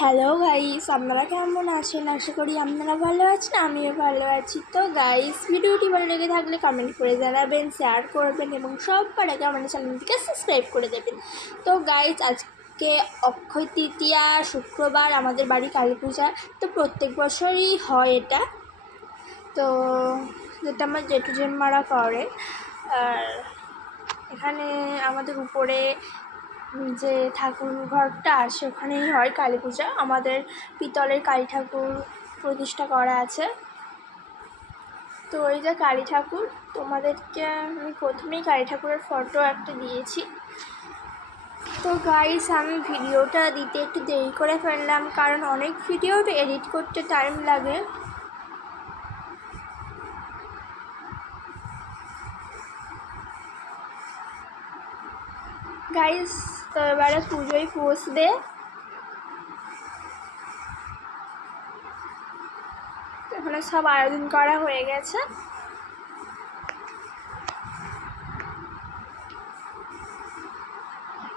Hello guys, আপনারা কেমন আছেন? আশা করি আপনারা ভালো আছেন, আমিও ভালো আছি। তো গাইস, ভিডিওটি ভালো লেগে থাকলে কমেন্ট করে জানাবেন শেয়ার করবেন এবং সবার আগে আমাদের চ্যানেলটিকে সাবস্ক্রাইব করে দেবেন। তো গাইস, আজকে অক্ষয় তৃতীয়া, শুক্রবার, আমাদের বাড়ি কালী পূজা। তো প্রত্যেক বছরই হয় এটা। তো যেটা আমার জেঠু জেম্মারা করে আর এখানে আমাদের উপরে যে ঠাকুর ঘরটা আছে ওখানেই হয় কালী পূজা। আমাদের পিতলের কালী ঠাকুর প্রতিষ্ঠা করা আছে। তো ওই যে কালী ঠাকুর, তোমাদেরকে আমি প্রথমেই কালী ঠাকুরের ফটো একটা দিয়েছি। তো গাইস আমি ভিডিওটা দিতে একটু দেরি করে ফেললাম, কারণ অনেক ভিডিও এডিট করতে টাইম লাগে। গাইস তো এবারে পুজোই পৌঁছবে এখানে সব আয়োজন করা হয়ে গেছে।